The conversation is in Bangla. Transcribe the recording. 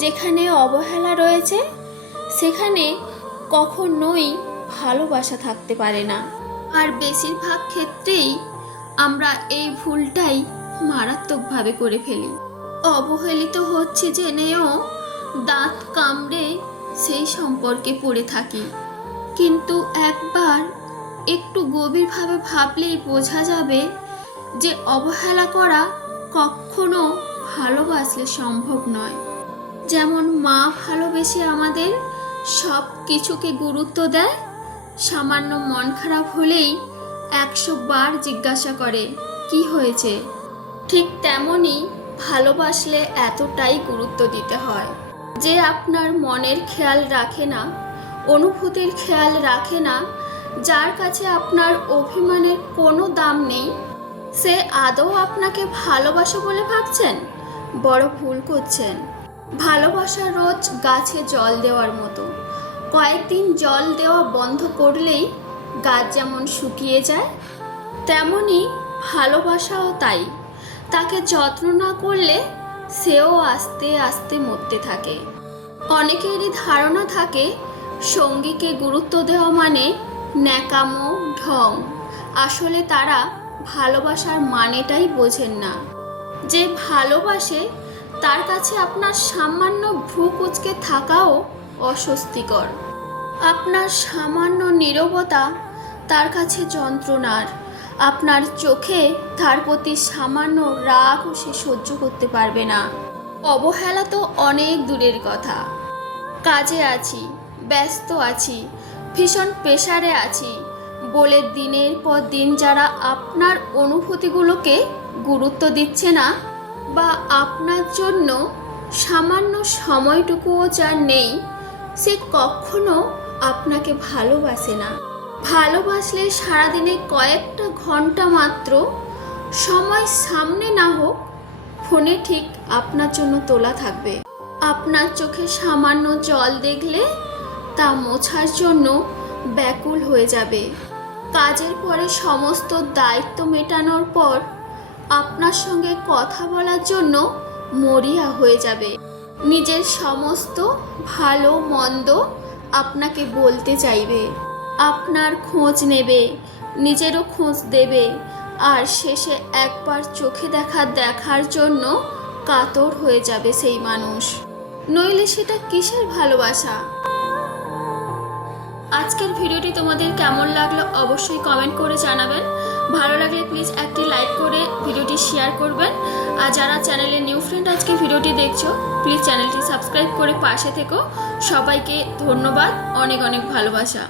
যেখানে অবহেলা রয়েছে সেখানে কখনোই ভালোবাসা থাকতে পারে না। আর বেশিরভাগ ক্ষেত্রেই আমরা এই ভুলটাই মারাত্মকভাবে করে ফেলি। অবহেলিত হচ্ছে জেনেও দাঁত কামড়ে সেই সম্পর্কে পড়ে থাকি, কিন্তু একবার একটু গভীরভাবে ভাবলেই বোঝা যাবে যে অবহেলা করা কখনো ভালোবাসলে সম্ভব নয়। যেমন মা ভালোবেসে আমাদের সব কিছুকে গুরুত্ব দেয়, সামান্য মন খারাপ হলেই 100 বার জিজ্ঞাসা করে কি হয়েছে, ঠিক তেমনই ভালোবাসলে এতটাই গুরুত্ব দিতে হয়। যে আপনার মনের খেয়াল রাখে না, অনুভূতির খেয়াল রাখে না, যার কাছে আপনার অভিমানের কোনো দাম নেই, সে আদৌ আপনাকে ভালোবাসে বলে ভাবছেন? বড় ভুল করছেন। ভালোবাসা রোজ গাছে জল দেওয়ার মতো, কয়েকদিন জল দেওয়া বন্ধ করলেই গাছ যেমন শুকিয়ে যায়, তেমনি ভালোবাসাও তাই। তাকে যত্ন না করলে সেও আস্তে আস্তে মরতে থাকে। অনেকেরই ধারণা থাকে সঙ্গীকে গুরুত্ব দেওয়া মানে ন্যাকামো, ঢং। আসলে তারা ভালোবাসার মানেটাই বোঝেন না। যে ভালোবাসে তার কাছে আপনার সামান্য ভ্রু কুঁচকে থাকাও অস্বস্তিকর। আপনার সামান্য নীরবতা তার কাছে যন্ত্রণার। আপনার চোখে তার প্রতি সামান্য রাগও সে সহ্য করতে পারবে না। অবহেলা তো অনেক দূরের কথা। কাজে আছি, ব্যস্ত আছি, ভীষণ প্রেসারে আছি বলে দিনের পর দিন যারা আপনার অনুভূতিগুলোকে গুরুত্ব দিচ্ছে না, বা আপনার জন্য সামান্য সময়টুকুও যার নেই, সে কখনো আপনাকে ভালোবাসে না। ভালোবাসলে সারাদিনে কয়েকটা ঘন্টা মাত্র সময় সামনে না হোক, ফোনে ঠিক আপনার জন্য তোলা থাকবে। আপনার চোখে সামান্য জল দেখলে তা মোছার জন্য ব্যাকুল হয়ে যাবে। কাজের পরে সমস্ত দায়িত্ব মেটানোর পর আপনার সঙ্গে কথা বলার জন্য মরিয়া হয়ে যাবে। নিজের সমস্ত ভালো মন্দ আপনাকে বলতে চাইবে, আপনার খোঁজ নেবে, নিজেরও খোঁজ দেবে, আর শেষে একবার চোখে দেখার জন্য কাতর হয়ে যাবে সেই মানুষ। নইলে সেটা কিসের ভালোবাসা? আজকের ভিডিওটি তোমাদের কেমন লাগলো অবশ্যই কমেন্ট করে জানাবেন। ভালো লাগলে প্লিজ একটি লাইক করে ভিডিওটি শেয়ার করবেন। আর যারা চ্যানেলে নিউ ফ্রেন্ড আজকে ভিডিওটি দেখছো, প্লিজ চ্যানেলটি সাবস্ক্রাইব করে পাশে থেকো। সবাইকে ধন্যবাদ, অনেক অনেক ভালোবাসা।